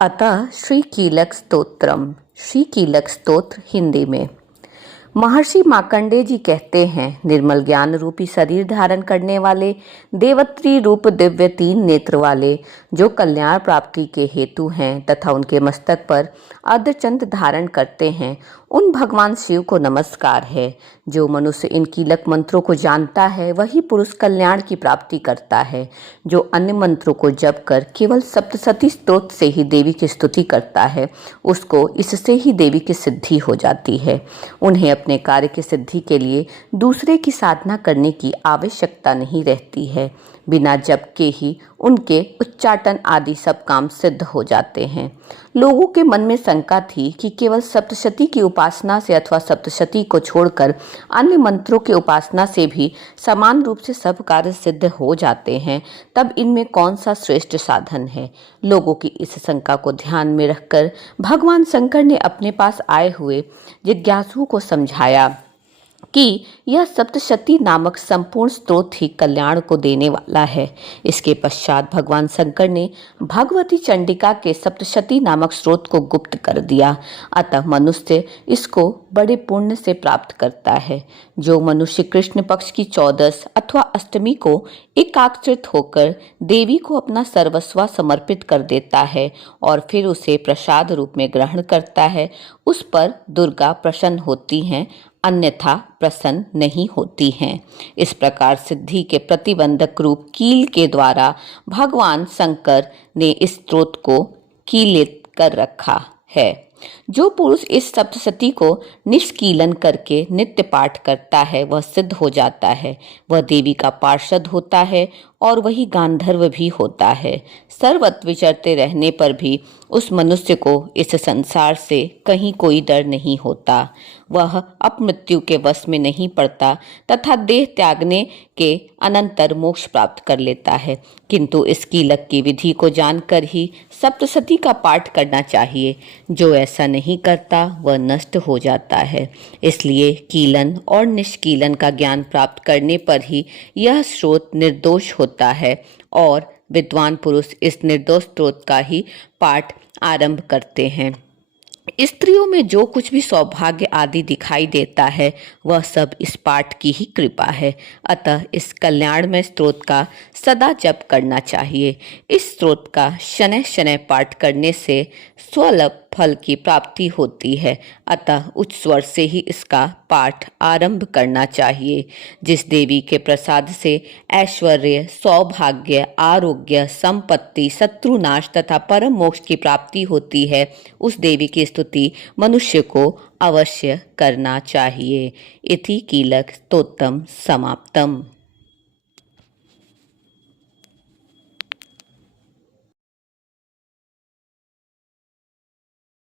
अतः श्री कीलक स्तोत्रम। श्री कीलक स्तोत्र हिंदी में। महर्षि मार्कंडेय जी कहते हैं, निर्मल ज्ञान रूपी शरीर धारण करने वाले, देवत्री रूप दिव्य 3 नेत्र वाले, जो कल्याण प्राप्ति के हेतु हैं तथा उनके मस्तक पर अर्धचंद्र धारण करते हैं, उन भगवान शिव को नमस्कार है। जो मनुष्य इन कीलक मंत्रों को जानता है वही पुरुष कल्याण की प्राप्ति करता है। जो अन्य मंत्रों को जप कर केवल सप्तशती स्तोत्र से ही देवी की स्तुति करता है, उसको इससे ही देवी की सिद्धि हो जाती है। उन्हें अपने कार्य की सिद्धि के लिए दूसरे की साधना करने की आवश्यकता नहीं रहती है। बिना जप के ही उनके उच्चाटन आदि सब काम सिद्ध हो जाते हैं। लोगों के मन में शंका थी कि केवल सप्तशती की उपासना से अथवा सप्तशती को छोड़कर अन्य मंत्रों की उपासना से भी समान रूप से सब कार्य सिद्ध हो जाते हैं, तब इनमें कौन सा श्रेष्ठ साधन है। लोगों की इस शंका को ध्यान में रखकर भगवान शंकर ने अपने पास आए हुए जिज्ञासुओं को समझाया कि यह सप्तशती नामक संपूर्ण स्तोत्र ही कल्याण को देने वाला है। इसके पश्चात भगवान शंकर ने भगवती चंडिका के सप्तशती नामक स्तोत्र को गुप्त कर दिया। अतः मनुष्य इसको बड़े पुण्य से प्राप्त करता है। जो मनुष्य कृष्ण पक्ष की 14 अथवा अष्टमी को एकाग्रचित होकर देवी को अपना सर्वस्व समर्पित कर देता है और फिर उसे प्रसाद रूप में ग्रहण करता है, उस पर दुर्गा प्रसन्न होती हैं, अन्यथा प्रसन्न नहीं होती हैं। इस प्रकार सिद्धि के प्रतिबंधक रूप कील के द्वारा भगवान शंकर ने इस स्तोत्र को कीलित कर रखा है। जो पुरुष इस सप्तशती को निष्कीलन करके नित्य पाठ करता है वह सिद्ध हो जाता है। वह देवी का पार्षद होता है और वही गांधर्व भी होता है। सर्वत्र विचरते रहने पर भी उस मनुष्य को इस संसार से कहीं कोई डर नहीं होता। वह अपमृत्यु के वश में नहीं पड़ता तथा देह त्यागने के अनंतर मोक्ष प्राप्त कर लेता है। किंतु इस कीलक की विधि को जानकर ही सप्तशती का पाठ करना चाहिए। जो ऐसा नहीं करता वह नष्ट हो जाता है। इसलिए कीलन और निष्कीलन का ज्ञान प्राप्त करने पर ही यह स्तोत्र निर्दोष होता है और विद्वान पुरुष इस निर्दोष स्तोत्र का ही पाठ आरंभ करते हैं। स्त्रियों में जो कुछ भी सौभाग्य आदि दिखाई देता है वह सब इस पाठ की ही कृपा है। अतः इस कल्याणमय स्तोत्र का सदा जप करना चाहिए। इस स्तोत्र का शनैः शनैः पाठ करने से स्वल्प फल की प्राप्ति होती है। अतः उच्च स्वर से ही इसका पाठ आरंभ करना चाहिए। जिस देवी के प्रसाद से ऐश्वर्य, सौभाग्य, आरोग्य, संपत्ति, शत्रुनाश तथा परम मोक्ष की प्राप्ति होती है, उस देवी की स्तुति मनुष्य को अवश्य करना चाहिए। इति कीलक स्तोत्रम समाप्तम।